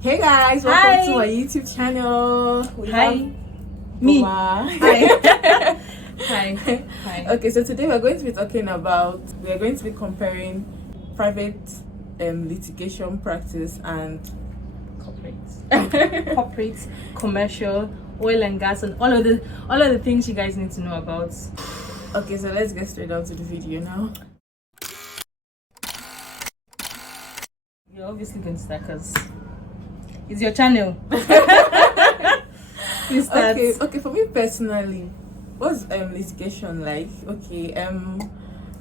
Hey guys, welcome to my YouTube channel. Hi. Me. Boma. Hi. Hi. Hi. Okay, so today we're going to be comparing private litigation practice and corporate, commercial, oil and gas, and all of the things you guys need to know about. Okay, so let's get straight down to the video now. You're obviously going to start because it's your channel. You start. Okay, for me personally, what's litigation like? Okay,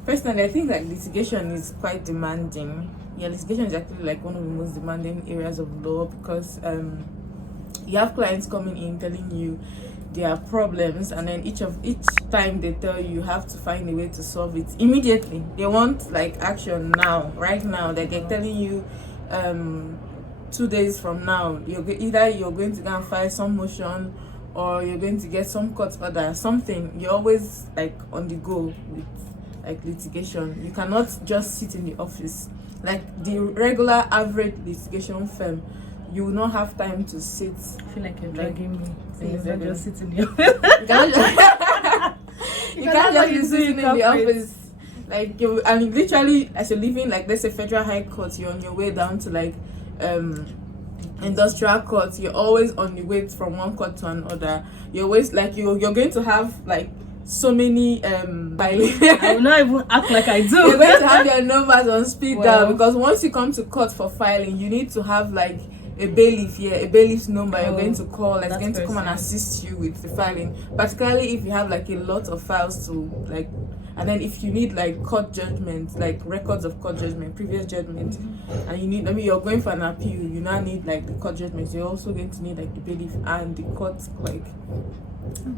personally I think that litigation is quite demanding. Yeah, litigation is actually like one of the most demanding areas of law because you have clients coming in telling you their problems, and then each time they tell you, you have to find a way to solve it immediately. They want like action now, right now. Like they're telling you 2 days from now you're going to go and file some motion, or you're going to get some court order, something. You're always like on the go with like litigation. You cannot just sit in the office like the regular average litigation firm. You will not have time to sit. I feel like you're dragging me. Exactly. Just sit in the office. You can't just be sitting in the office. Like and literally, as you're leaving, like let's say Federal High Court, you're on your way down to like industrial court. You're always on the way from one court to another. You're always like you're going to have like so many filings. I will not even act like I do. You're going to have your numbers on speed dial, because once you come to court for filing, you need to have like a bailiff here, a bailiff's number you're going to call that's going to come and assist you with the filing, particularly if you have like a lot of files to like. And then if you need like court judgments, like records of court judgment, previous judgment, and you need, you're going for an appeal, you now need like the court judgments. You're also going to need like the bailiff and the court like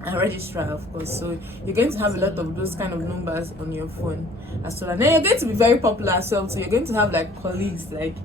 a registrar, of course. So you're going to have a lot of those kind of numbers on your phone as well. And then you're going to be very popular as well. So you're going to have like colleagues, like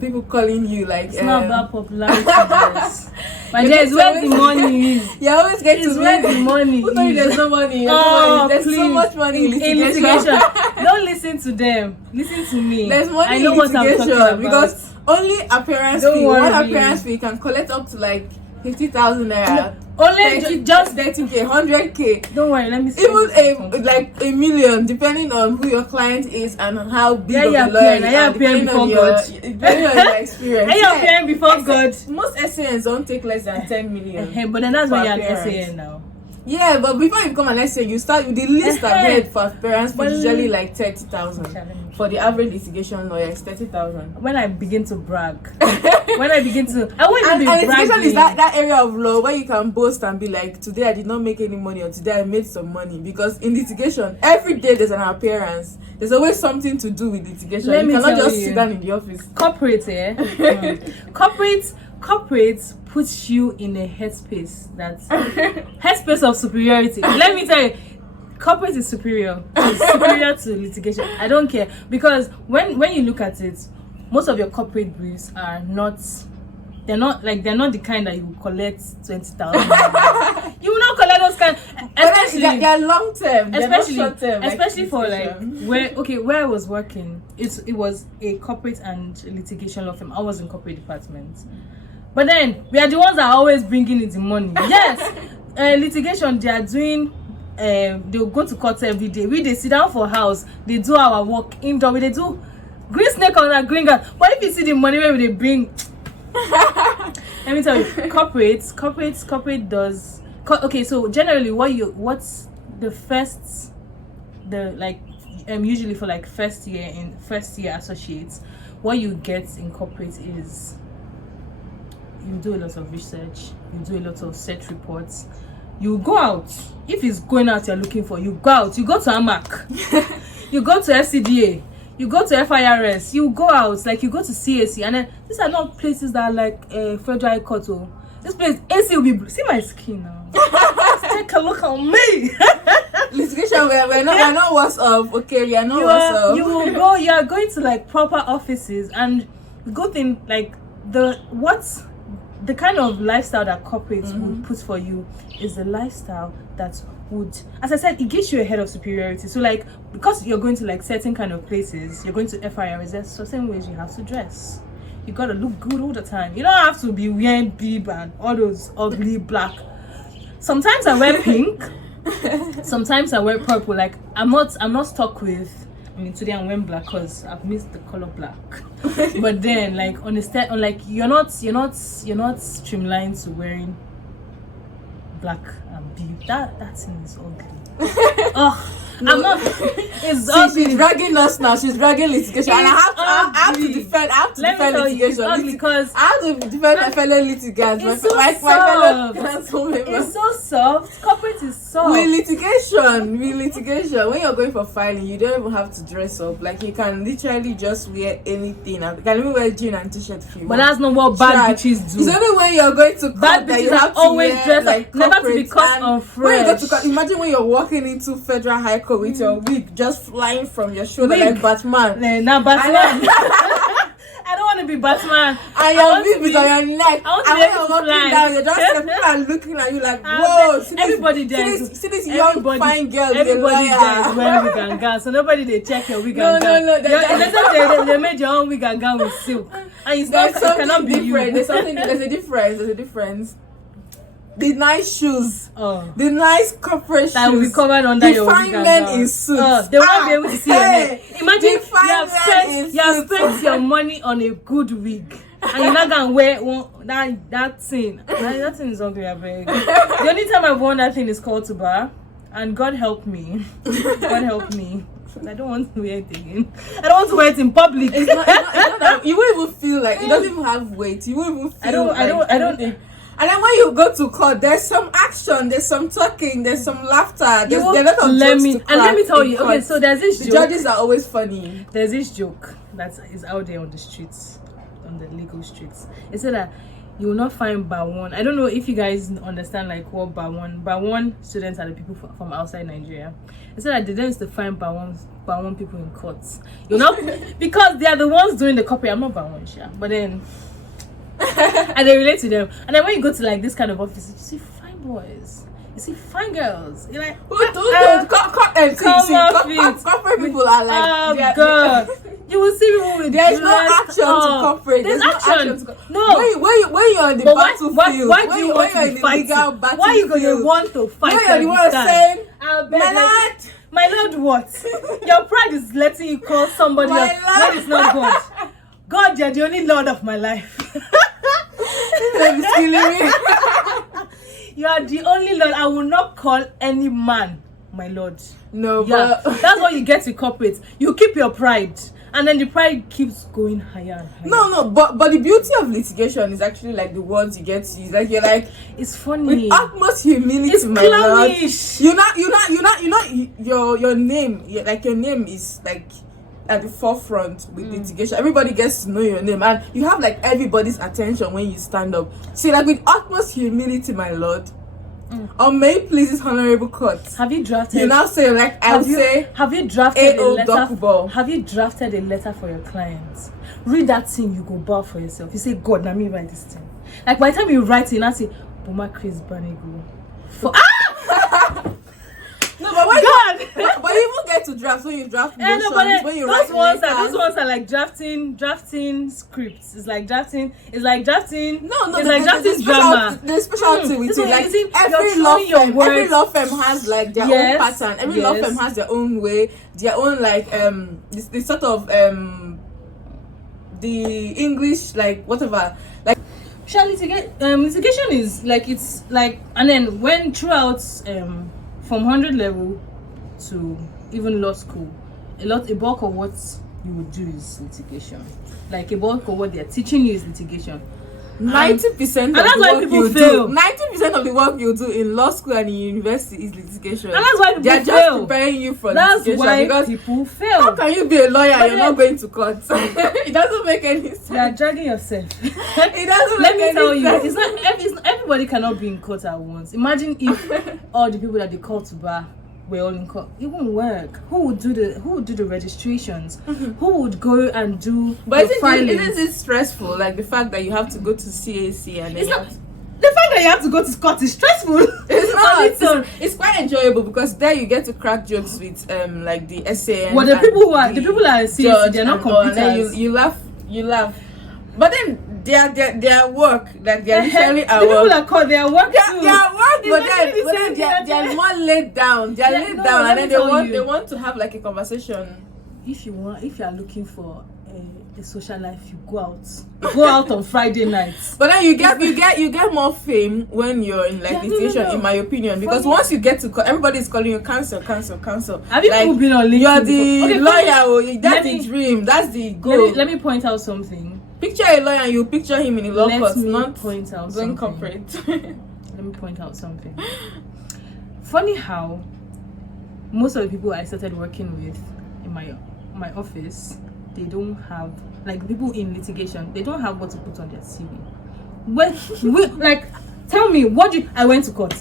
people calling you like. It's not about popularity, guys. But there's where the money is. You always get to where the money. Who told you there's no money? There's so much money in litigation. Don't listen to them. Listen to me. There's money I know in litigation what I'm talking about. because only appearance fee. One appearance fee can collect up to like 50,000 naira. Only just 30K, 100K. Don't worry, let me see. Even like a million, depending on who your client is and how big of the lawyer you are, depending on your experience. Are you appearing before God? Most SANs don't take less than 10 million. But then that's why you're an SAN now. Yeah, but before you become an SAN, you start with the list ahead for appearance fee, usually like 30,000. For the average litigation lawyer, it's 30,000. When I begin to brag, I won't even be bragging. Litigation is that area of law where you can boast and be like, today I did not make any money, or today I made some money. Because in litigation, every day there's an appearance. There's always something to do with litigation. You cannot just sit down in the office. Corporate, corporate puts you in a headspace of superiority. Let me tell you, corporate is superior. It's superior to litigation. I don't care, because when you look at it, most of your corporate briefs are not. They're not the kind that you will collect 20,000. You will not collect those kind, especially they're long term. Especially short term. Especially for like where I was working, it was a corporate and litigation law firm. I was in corporate department, but then we are the ones that are always bringing in the money. Yes, litigation they are doing. They'll go to court every day. We they sit down for house. They do our work indoor. They do green snake on a green grass. But if you see the money where they bring. Let me tell you, corporate does. Okay, so generally, what's the usually for like first year associates, what you get in corporate is you do a lot of research, you do a lot of set reports, you go out. If it's going out you're looking for, you go out, you go to AMAC, you go to FCDA, you go to FIRS, you go out, like you go to CAC, and then these are not places that are like Federal High Court. This place, AC will be. See my skin now. Take a look at me. Litigation, we're not what's up. Okay, we are not what's up. You will go. You are going to like proper offices, and the good thing, like the kind of lifestyle that corporates would put for you is the lifestyle that would, as I said, it gives you a head of superiority. So like, because you're going to like certain kind of places, you're going to FIRS, there's certain ways you have to dress. You gotta look good all the time. You don't have to be wearing bib and all those ugly black. Sometimes I wear pink. Sometimes I wear purple. Like I'm not stuck with. I mean, today I'm wearing black because I've missed the color black. But then, like like you're not streamlined to wearing black and bib. That thing is ugly. Oh. I'm not. It's ugly. She's dragging us now. She's dragging litigation, and I have to defend. I have to defend litigation. It's ugly because I have to defend my fellow litigants. It's so my fellow council members. It's so soft. Corporate is soft. With litigation, when you're going for filing, you don't even have to dress up. Like you can literally just wear anything. You can even wear jean and t-shirt if you want. But that's not what bad bitches do. It's only when you're going to court bad that bitches you have to always wear, dress like, up. Never to be caught on fresh. When you go to court, imagine when you're walking into Federal High Court with your wig just flying from your shoulder like Batman. Nah, Batman. I don't want to be Batman. And your wig is on your neck. I want to and be when able you're to walking fly. down, you're just people are looking at you like, whoa. Everybody there. See this young fine girl. Everybody there is wearing wig and gown. So nobody they check your wig and gown. No. They made your own wig and gown with silk. And it's not, it cannot be you. There's a difference. The nice shoes, the nice corporate shoes that will be covered under your wig and gown. The fine men in suits. They will not be able to see your neck. Imagine you have suits. spent your money on a good wig, and you're not gonna wear that thing. That thing is ugly. I beg. The only time I've worn that thing is called to bar, and God help me. God help me. I don't want to wear it again. I don't want to wear it in public. It's not that, you won't even feel like it doesn't even have weight. You won't even feel I don't. And then when you go to court, there's some action, there's some talking, there's some laughter, there's a lot of jokes to crack. And let me tell you, okay, so there's this joke. The judges are always funny. There's this joke that is out there on the streets, on the legal streets. It said that you will not find bar one. I don't know if you guys understand like what bar one. Bar one students are the people from outside Nigeria. It said that they don't to find bar one people in courts. You know, because they are the ones doing the copy. I'm not bar one, sure, but then. And they relate to them. And then when you go to like this kind of office, you see fine boys, you see fine girls. You're like, corporate people are like, oh god. You will see people with there's no action to corporate. There's action. No. When you're on the battlefield, why do you want to be fighting? Why are you going to want to fight? Why are you want to say, my lord, what? Your pride is letting you call somebody else when it's not God. God, you're the only Lord of my life. You are the only Lord. I will not call any man my Lord. No, yeah, but that's what you get to corporate. You keep your pride, and then the pride keeps going higher and higher. No, but the beauty of litigation is actually like the words you get to use. Like you're like, it's funny. With utmost humility, it's my Lord. Your name, like your name is like at the forefront with litigation. Everybody gets to know your name, and you have like everybody's attention when you stand up. See, like with utmost humility, my Lord. Or may it please this honorable court. Have you drafted? You now say like have you drafted a letter? Dokubo. Have you drafted a letter for your clients? Read that thing, you go bow for yourself. You say, God, now me write this thing. Like by the time you write it, I say, Boma Chris Banigo. For No, but why God? But you even get to draft when you draft motions, when you write those ones are like drafting scripts. It's like drafting. No, it's like drafting drama. There's specialty with it. Like every law firm has like their own pattern. Every law firm has their own way, their own like the sort of the English like whatever like. Litigation is like it's like, and then when throughout from 100 level to even law school, a bulk of what you would do is litigation. Like a bulk of what they're teaching you is litigation. 90% of the work you do in law school and in university is litigation. And that's why people they're fail. Just preparing you for that's litigation. Why because people fail. How can you be a lawyer and you're not going to court? It doesn't make any sense. You are dragging yourself. It doesn't Let make me any tell sense. you, it's not everybody cannot be in court at once. Imagine if all the people that they call to bar were all in court. It won't work. Who would do the registrations? Who would go and do the filing? Isn't it stressful? Like the fact that you have to go to CAC and then the fact that you have to go to court is stressful. It's not. It's quite enjoyable because there you get to crack jokes with like the SAN. Well, the people that are CAC, they're not computers. You laugh. But then their work, like they're literally The at people work. that call their work too. Their work, but Exactly the then same thing. they're more laid down. They're Yeah, laid no, down, let and me then tell you. they want to have like a conversation. If you are looking for a social life, you go out on Friday nights. But then you get more fame when you're in like litigation, in my opinion, because once you get to everybody's calling you cancel. Have you like, been on LinkedIn? You're the Okay, lawyer. That's the dream. That's the goal. Let me point out something. Picture a lawyer and you picture him in a law court, not point out going something. corporate. Let me point out something. Funny how most of the people I started working with in my office, they don't have, like, people in litigation, they don't have what to put on their CV. Like, tell me, I went to court.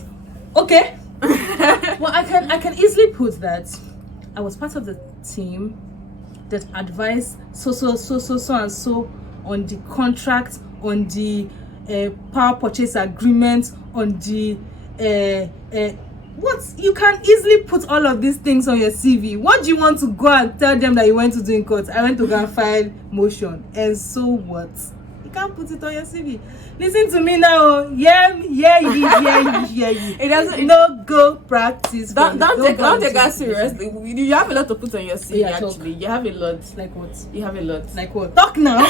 Okay. Well, I can easily put that I was part of the team that advised so and so on the contract, on the power purchase agreement, on the what, you can easily put all of these things on your CV. What do you want to go and tell them that you went to do in court? I went to go and file motion. And so what? You can't put it on your CV. Listen to me now. Yeah. It doesn't. No go practice. Don't take that seriously. You have a lot to put on your CV. Yeah, actually, you have a lot. Like what? You have a lot. Like what? Talk now.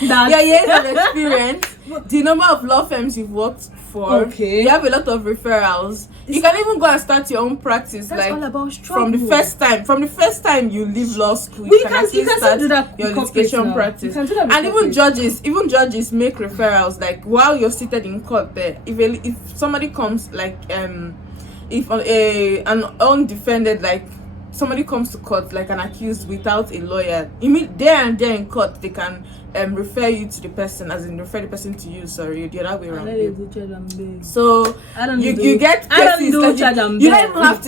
Yeah, years of experience. The number of law firms you've worked for. Okay. You have a lot of referrals. You can even go and start your own practice. That's like all about struggle. From the first time you leave law school, you can can start do that your with litigation now. practice. You can do that with And even judges make referrals. Like while you're seated in court there, if somebody comes, like if an undefended, like somebody comes to court like an accused without a lawyer, there and there in court they can refer you to the person, as in refer the person to you. Sorry, the other way around. So you get cases. You don't even have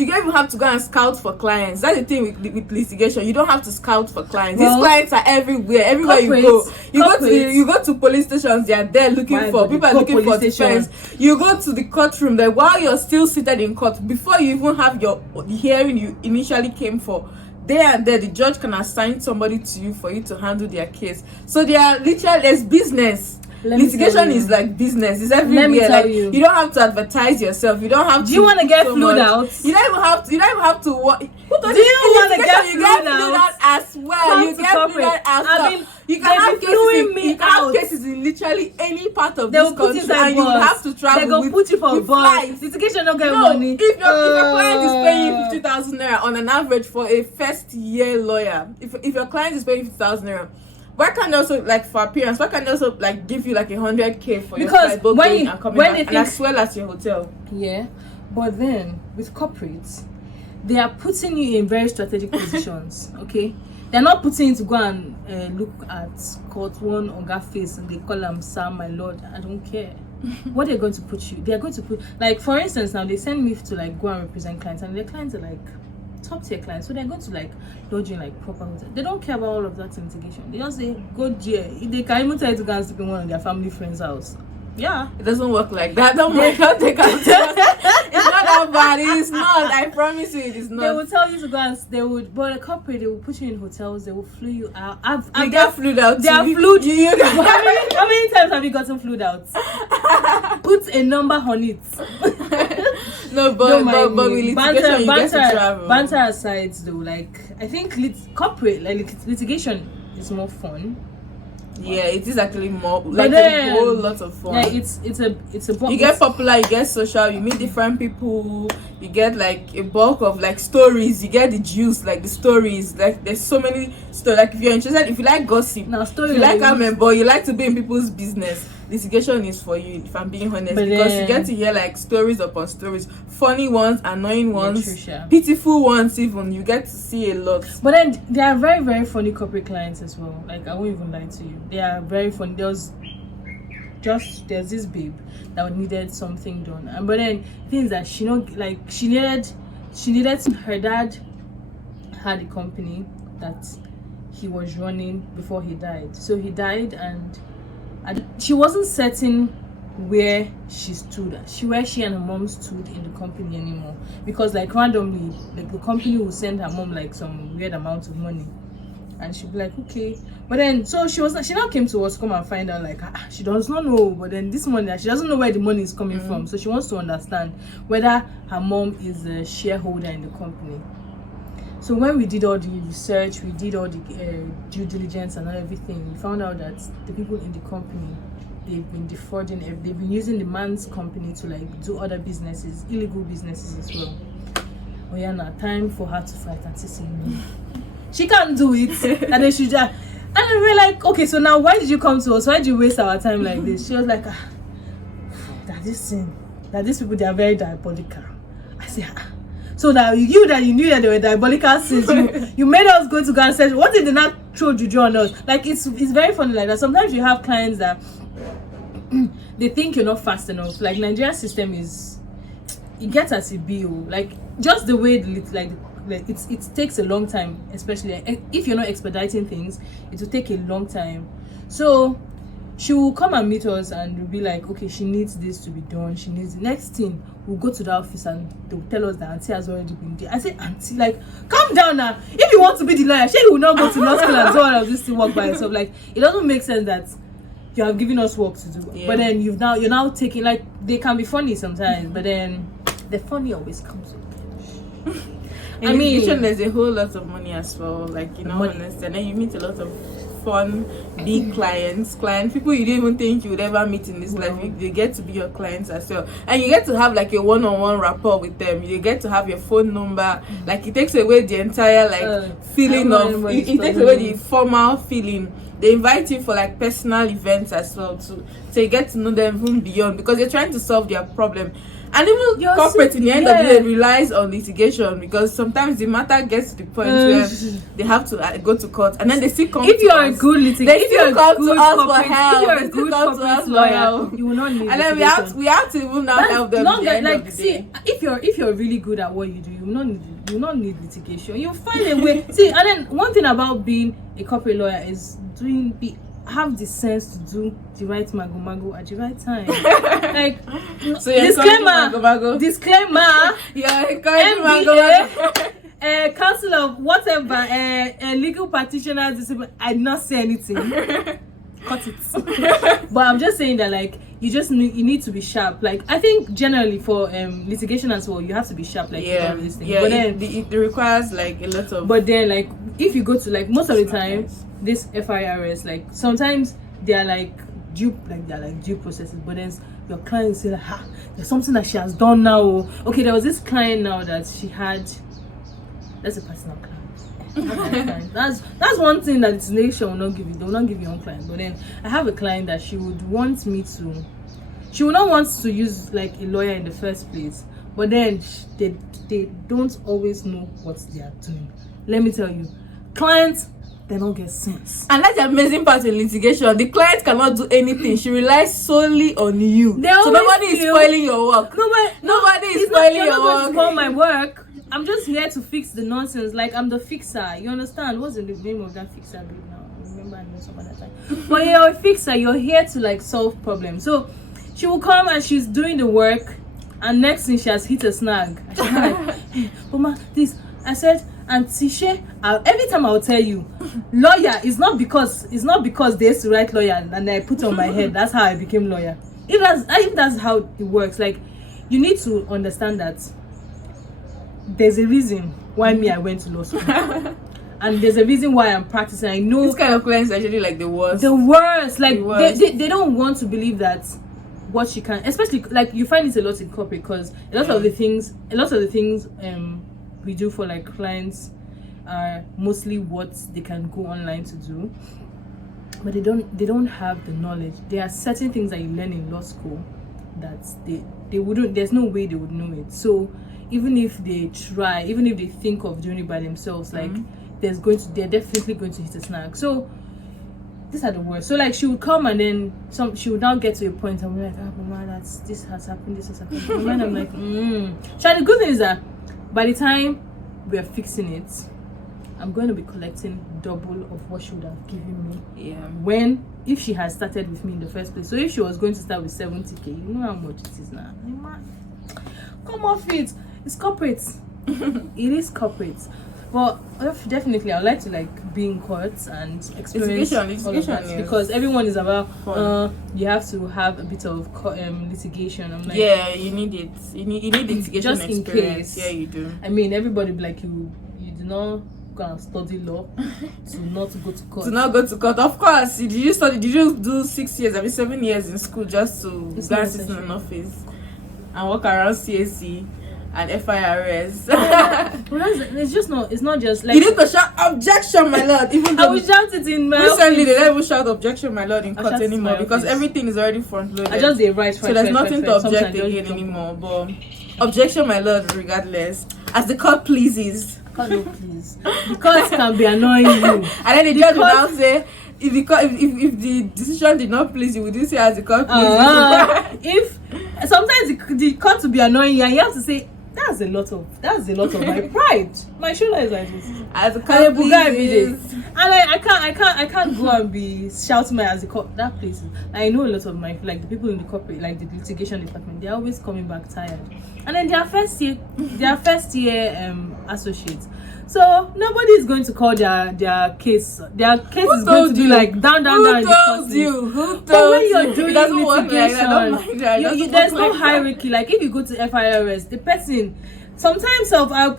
to go and scout for clients. That's the thing with litigation. You don't have to scout for clients. These clients are everywhere. Everywhere you go to police stations, they are there looking for people. Are looking for defense. You go to the courtroom there while you're still seated in court, before you even have the hearing you initially came for. There and there, the judge can assign somebody to you for you to handle their case. So they are literally, there's business. Litigation is like business. It's everywhere. You don't have to advertise yourself. You don't have to. Do you want to get flued out? You don't even have to. You don't even have to. Do you want to get flued out as well? You get flued out as well. You can have cases in literally any part of this country, and you have to travel. They go put you for bus. Litigation don't get money. If your client is paying you 50,000 naira on an average for a first year lawyer, if your client is paying 50,000 naira, why can't they also, like, for appearance, why can't they also like give you like 100K for your flight, both going and coming back, and as well as your hotel? Yeah, but then with corporates, they are putting you in very strategic positions. Okay, they're not putting you to go and look at court one oga face and they call them sir, my lord. I don't care. What they're going to put you, they're going to put, like, for instance, now they send me to like go and represent clients, and their clients are like top tier clients, so they're going to like lodge in like proper hotel. They don't care about all of that litigation. They just say go there. They can even tell you to go and sleep in one of their family friends' house. Yeah, it doesn't work like that. Don't take out. It's not that bad. It's not. I promise you, it is not. They will tell you to go and but a corporate, they will put you in hotels. They will flew you out. You get flued out. They are flued. How many times have you gotten flued out? Put a number on it. No, but with litigation, you get to travel. Banter aside, though, like, I think corporate, like, litigation is more fun. Yeah, it is actually more like a whole lot of fun. Yeah, it's a you get popular, you get social, you meet different people, you get like a bulk of like stories, you get the juice, like the stories, like there's so many stories. Like if you're interested, if you like gossip, if you like amebo, you like to be in people's business, litigation is for you, if I'm being honest, because you get to hear like stories upon stories, funny ones, annoying ones, pitiful ones, even you get to see a lot. But then there are very, very funny corporate clients as well. Like, I won't even lie to you, they are very funny. There's this babe that needed something done, and but then things that she needed her dad had a company that he was running before he died. So he died, and she wasn't certain where she stood, where she and her mom stood in the company anymore, because like randomly, like the company will send her mom like some weird amount of money, And she'd be like, okay. But then, so she now came to us to come and find out, like, she does not know. But then this money, she doesn't know where the money is coming from. So she wants to understand whether her mom is a shareholder in the company. So when we did all the research, we did all the due diligence and everything, we found out that the people in the company, they've been defrauding, they've been using the man's company to like do other businesses, illegal businesses as well. Oh yeah, now time for her to fight and say no. She can't do it. And then she just, and then we're like, okay, so now why did you come to us? Why did you waste our time like this? She was like, that these people, they are very diabolical. I said, so that you knew that they were diabolical since you made us go and search. What did they not throw juju on us? Like it's very funny like that. Sometimes you have clients that they think you're not fast enough. Like Nigerian system is, it gets as a bill. Like just the way it takes a long time, especially if you're not expediting things, it will take a long time. So she will come and meet us and we'll be like, okay, she needs this to be done. She needs the next thing. We'll go to the office and they'll tell us that auntie has already been there. I say, auntie, like, calm down now. If you want to be the lawyer, she will not go to law school and do all of this to work by yourself. Like, it doesn't make sense that you have given us work to do. Yeah. But then you're now taking, like, they can be funny sometimes, but then the funny always comes with it. In litigation, there's a whole lot of money as well, like, you know, honest, and then you meet a lot of fun, big clients, people you didn't even think you would ever meet in this life. You get to be your clients as well, and you get to have like a one-on-one rapport with them. You get to have your phone number. Like it takes away the entire like feeling of it takes away the formal feeling. They invite you for like personal events as well too, so you get to know them even beyond, because they're trying to solve their problem. And even corporate in the end of the day relies on litigation, because sometimes the matter gets to the point where they have to go to court, and then they still come if to you're us. A good litigator, They still come to us for help. If you're a good corporate lawyer, you will not need and then we have to even now help them at the end of the day. If you're really good at what you do, you will not need litigation. You'll find a way. See, and then one thing about being a corporate lawyer is have the sense to do the right mago at the right time. Like, so disclaimer. Yeah, MBA, council of whatever, legal practitioners. I did not say anything. Cut it. But I'm just saying that like you need to be sharp. Like I think generally for litigation as well, you have to be sharp. Like this thing. Yeah. But then it requires like a lot of. But then like if you go to like most of the time. This FIRS, like sometimes they are like due processes, but then your client say like, there's something that she has done now. Okay, there was this client now that she had. That's a personal client. That's one thing that litigation will not give you. They will not give your own client. But then I have a client that she would not want to use like a lawyer in the first place. But then they don't always know what they are doing. Let me tell you, clients. They don't get sense. And that's the amazing part in litigation. The client cannot do anything. She relies solely on you. So nobody is spoiling your work. Nobody is spoiling your work. You're not going to spoil my work. I'm just here to fix the nonsense. Like I'm the fixer. You understand? What's the name of that fixer group now? I remember I know some other time. But you're a fixer. You're here to like solve problems. So she will come and she's doing the work, and next thing she has hit a snag. And she's like, hey, Boma, this. I said. And Tishe, every time I'll tell you, lawyer is not because they used to write lawyer and I put on my head. That's how I became lawyer. If that's how it works, like you need to understand that there's a reason why I went to law school, and there's a reason why I'm practicing. I know this kind of clients actually like the worst. Like they don't want to believe that what she can, especially like you find it a lot in corporate, because a lot of the things we do for like clients are mostly what they can go online to do, but they don't have the knowledge. There are certain things that you learn in law school that they wouldn't, there's no way they would know it. So even if they try, even if they think of doing it by themselves, like they're definitely going to hit a snag. So these are the words. So like she would come and then she would now get to a point and we're like, Mama, this has happened. And I'm like, The good thing is that by the time we are fixing it, I'm going to be collecting double of what she would have given me. Yeah. If she had started with me in the first place. So if she was going to start with 70k, you know how much it is now. Come off it. It's corporate. It is corporate. Well, definitely, I'd like to like be in courts and experience Litigation, all of that, yes. because everyone is about Fun. you have to have a bit of litigation. I'm like, Yeah, you need it. You need litigation just in experience. case. Yeah, you do. I mean, everybody be like you do not go and study law to not go to court. To not go to court, of course. Did you study? Did you do 6 years? I mean, 7 years in school just to It's go not and sit in an essential. office and walk around CAC and FIRS? Well, it's just not. It's not just like You need to shout objection, my lord. Even I though will shout it in my recently they office. don't even shout objection, my lord, in I court shout it in anymore my because office. everything is already front loaded. I just write. So there's nothing to object Sometimes again just anymore. But objection, my lord, regardless, as the court pleases. God, no, please. The court can be annoying you. And then the judge will now say, if the decision did not please you, would you say as the court pleases? If sometimes the court will be annoying you, and you have to say that's a lot of my pride. My shoulder is like this. As the And court a buga every day. pleases. And I can't go and be shouting my as the court that place. I know a lot of my like the people in the corporate, like the litigation department, they're always coming back tired. And then their first year associates. So nobody is going to call their case. Their case Who is going to told be you? like down in the Who told courses. you? Who told But when you're you? doing It doesn't work like that. I don't mind that. It litigation, doesn't there's work no like that. hierarchy. Like if you go to FIRS, the person sometimes I'll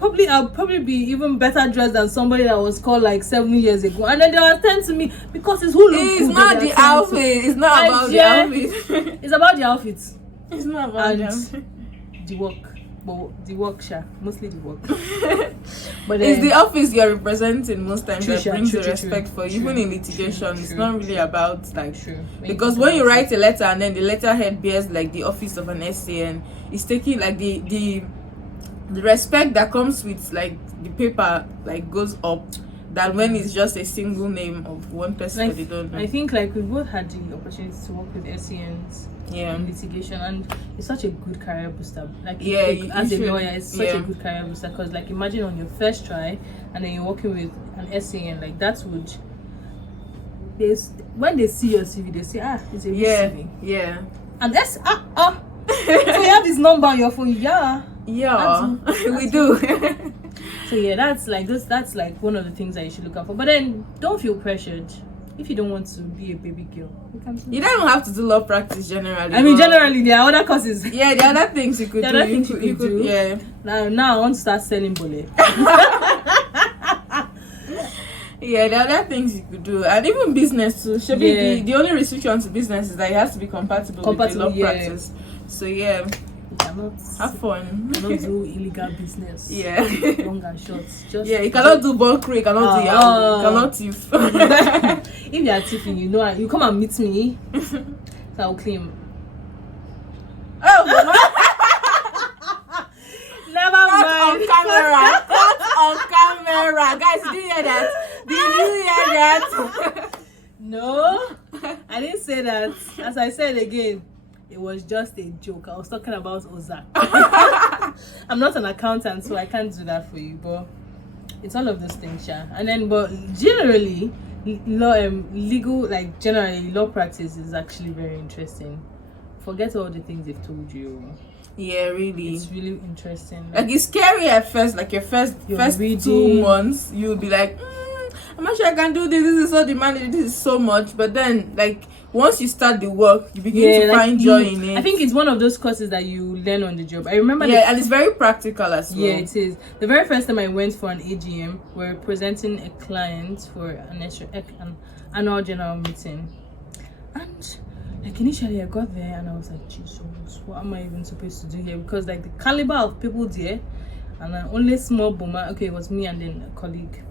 probably be even better dressed than somebody that was called like 7 years ago, and then they'll attend to me because it's who looks It's good not that the they attend to. outfit. It's not about the Yeah. outfit. It's about the outfits It's not about and the outfit. the work. But the work, sha, mostly the work. But It's the office you're representing most times True, that sha, brings true, the true, respect true, for you. true, Even in litigation, it's true. not really about like true. because when you write a letter and then the letterhead bears like the office of an SAN, it's taking like the respect that comes with like the paper like goes up than when it's just a single name of one person that they don't know. I think like we both had the opportunity to work with SCNs Yeah. in litigation, and it's such a good career booster. Like Yeah, as you a should. lawyer, it's such Yeah. a good career booster because like imagine on your first try and then you're working with an SCN, like that would when they see your CV they say it's a Yeah, CV. yeah, And so you have this number on your phone. Yeah, we do. so yeah, that's like one of the things that you should look out for. But then don't feel pressured if you don't want to be a baby girl. You don't even have to do law practice generally. I mean, but- generally there are other courses. Yeah, there are other things you could There do. are other things you could do. Yeah. Now I want to start selling bole. Yeah, there are other things you could do, and even business too. Should Yeah. be the only restriction to business is that it has to be compatible with the law yeah. practice. So yeah, You cannot have fun. do illegal business. Yeah. Long and short. Just Yeah, you cannot do bulk rate, you cannot do yahoo, you cannot thief. if you are thieving, you come and meet me. So I'll claim. Oh, Never on mind. camera, caught on camera, guys. Did you hear that? Did you hear that? No, I didn't say that. As I said again, it was just a joke. I was talking about Ozak. I'm not an accountant, so I can't do that for you. But it's all of those things, yeah. And then, but generally, law, legal, like generally, law practice is actually very interesting. Forget all the things they've told you. Yeah, really. It's really interesting. Like it's scary at first, like your first reading. 2 months, you'll be like, I'm not sure I can do this. This is so demanding. This is so much. But then, like once you start the work, you begin to like find joy in it. I think it's one of those courses that you learn on the job. I remember. Yeah, and it's very practical as well. Yeah, it is. The very first time I went for an AGM, we're presenting a client for an annual general meeting, and like initially I got there and I was like, Jesus, what am I even supposed to do here? Because like the caliber of people there, and only small Boma. Okay, it was me and then a colleague.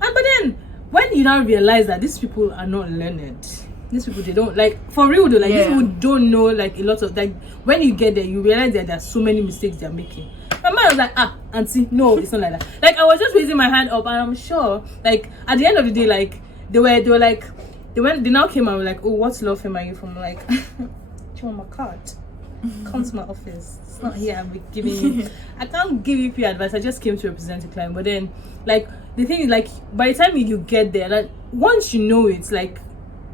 And but then when you now realize that these people are not learned, these people they don't like for real though. Like these people don't know like a lot of like when you get there you realize that there are so many mistakes they're making. My mind was like, auntie, no, it's not like that. Like I was just raising my hand up and I'm sure like at the end of the day like they now came and were like, oh, what law firm are you from? I'm like, do you want my card? Come to my office. It's not here. I'm giving you. I can't give you peer advice. I just came to represent a client. But then, like, the thing is, like, by the time you get there, like, once you know it, like,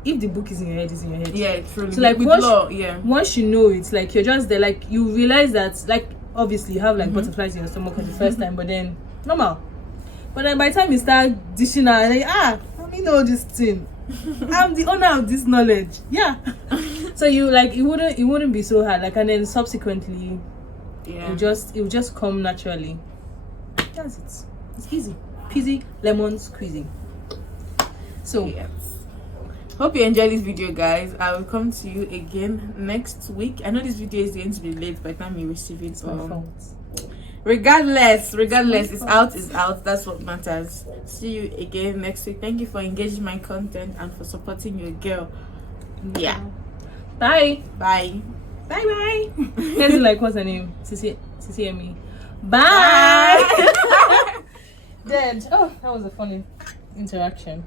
if the book is in your head, it's in your head. Yeah, truly. So, like, with once, law, yeah. once you know it, like, you're just there, like, you realize that, like, obviously, you have, like, butterflies in your stomach for the first time, but then, normal. But then by the time you start dishing out, like, I know this thing. I'm the owner of this knowledge. Yeah. So you like it wouldn't be so hard. Like, and then subsequently, it will just come naturally. That's it. It's easy peasy lemon squeezy. So yes. Hope you enjoyed this video, guys. I will come to you again next week. I know this video is going to be late by the time you receive it. Regardless, it's out. That's what matters. See you again next week. Thank you for engaging my content and for supporting your girl. Yeah. Bye. Bye. Let's like, what's her name? CCME. Bye. Dead. Oh, that was a funny interaction.